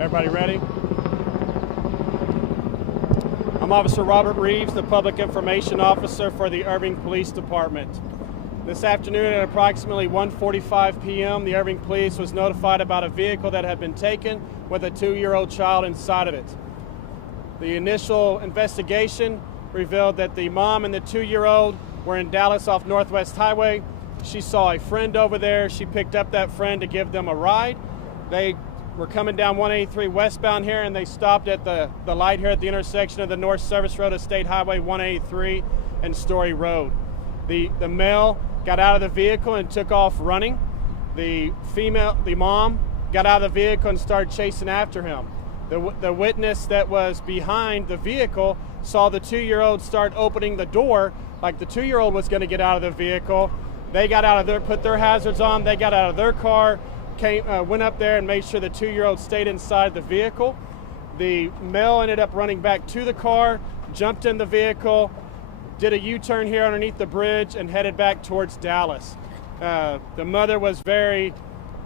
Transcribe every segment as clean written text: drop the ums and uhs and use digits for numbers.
Everybody ready? I'm Officer Robert Reeves, the Public Information Officer for the Irving Police Department. This afternoon at approximately 1:45 p.m., the Irving Police was notified about a vehicle that had been taken with a 2-year-old child inside of it. The initial investigation revealed that the mom and the 2-year-old were in Dallas off Northwest Highway. She saw a friend over there. She picked up that friend to give them a ride. They were coming down 183 westbound here, and they stopped at the light here at the intersection of the North Service Road of State Highway 183 and Story Road. The male got out of the vehicle and took off running. The mom got out of the vehicle and started chasing after him. The witness that was behind the vehicle saw the 2-year-old start opening the door like the 2-year-old was going to get out of the vehicle. They got out of there, put their hazards on, they got out of their car, went up there and made sure the 2-year-old stayed inside the vehicle. The male ended up running back to the car, jumped in the vehicle, did a U-turn here underneath the bridge and headed back towards Dallas. The mother was very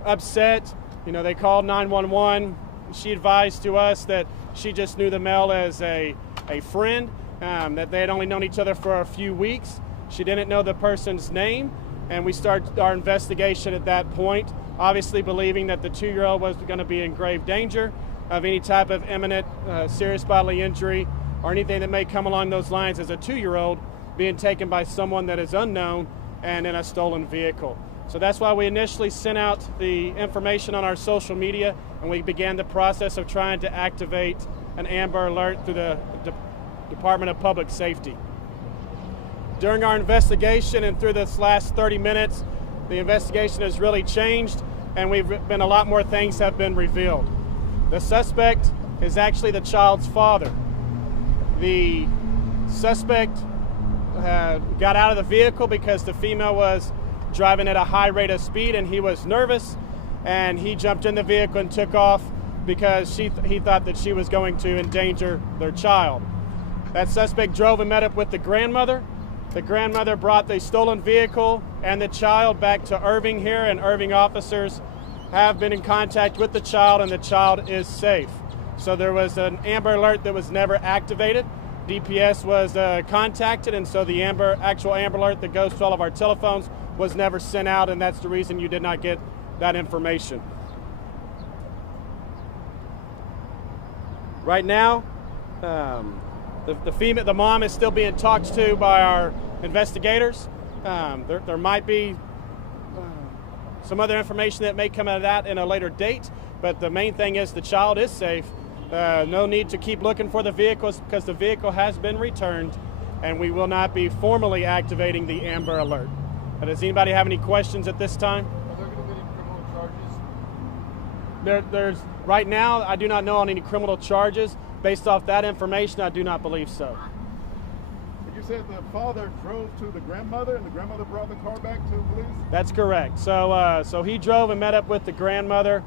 upset. They called 911. She advised to us that she just knew the male as a friend, that they had only known each other for a few weeks. She didn't know the person's name, and we started our investigation at that point, obviously believing that the 2-year-old was going to be in grave danger of any type of imminent serious bodily injury or anything that may come along those lines as a 2-year-old being taken by someone that is unknown and in a stolen vehicle. So that's why we initially sent out the information on our social media, and we began the process of trying to activate an Amber Alert through the Department of Public Safety. During our investigation and through this last 30 minutes, the investigation has really changed, and a lot more things have been revealed. The suspect is actually the child's father. The suspect got out of the vehicle because the female was driving at a high rate of speed and he was nervous, and he jumped in the vehicle and took off because he thought that she was going to endanger their child. That suspect drove and met up with the grandmother. The grandmother brought the stolen vehicle and the child back to Irving here, and Irving officers have been in contact with the child, and the child is safe. So there was an Amber Alert that was never activated. DPS was contacted, and so the actual Amber Alert that goes to all of our telephones was never sent out, and that's the reason you did not get that information. Right now, the mom is still being talked to by our investigators. There might be some other information that may come out of that in a later date, but the main thing is the child is safe. No need to keep looking for the vehicles because the vehicle has been returned, and we will not be formally activating the Amber Alert. Does anybody have any questions at this time? Are there going to be any criminal charges? Right now, I do not know on any criminal charges. Based off that information, I do not believe so. You said the father drove to the grandmother, and the grandmother brought the car back to police? That's correct. So he drove and met up with the grandmother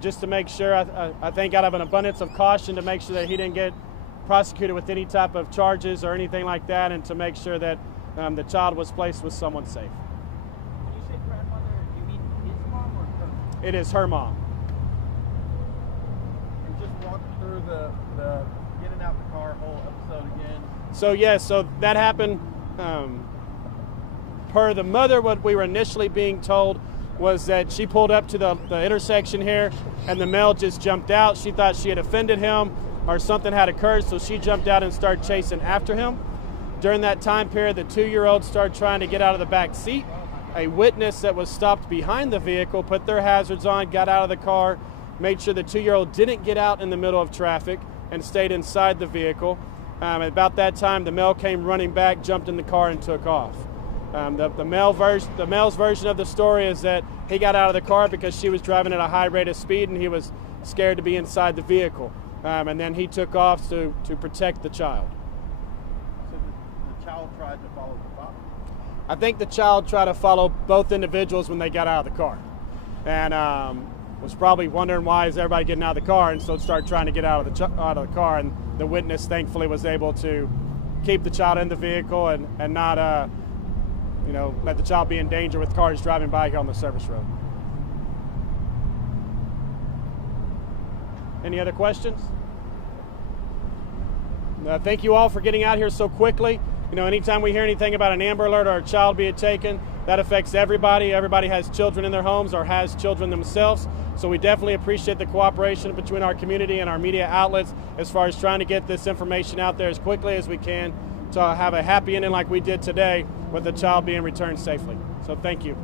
just to make sure, I think out of an abundance of caution, to make sure that he didn't get prosecuted with any type of charges or anything like that, and to make sure that the child was placed with someone safe. When you say grandmother, you mean his mom or her mom? It is her mom. And just walk through the getting out the car whole episode again. So that happened per the mother. What we were initially being told was that she pulled up to the intersection here, and the male just jumped out. She thought she had offended him or something had occurred, so she jumped out and started chasing after him. During that time period, the 2-year-old started trying to get out of the back seat. A witness that was stopped behind the vehicle put their hazards on, got out of the car, made sure the 2-year-old didn't get out in the middle of traffic and stayed inside the vehicle. At about that time, the male came running back, jumped in the car, and took off. The male's version of the story is that he got out of the car because she was driving at a high rate of speed, and he was scared to be inside the vehicle. And then he took off to protect the child. So the child tried to follow the father? I think the child tried to follow both individuals when they got out of the car, and was probably wondering why is everybody getting out of the car, and so started trying to get out of the car. And the witness thankfully was able to keep the child in the vehicle and not let the child be in danger with cars driving by here on the service road. Any other questions? Thank you all for getting out here so quickly. You know, anytime we hear anything about an Amber Alert or a child being taken, that affects everybody. Everybody has children in their homes or has children themselves. So we definitely appreciate the cooperation between our community and our media outlets as far as trying to get this information out there as quickly as we can to have a happy ending like we did today with the child being returned safely. So thank you.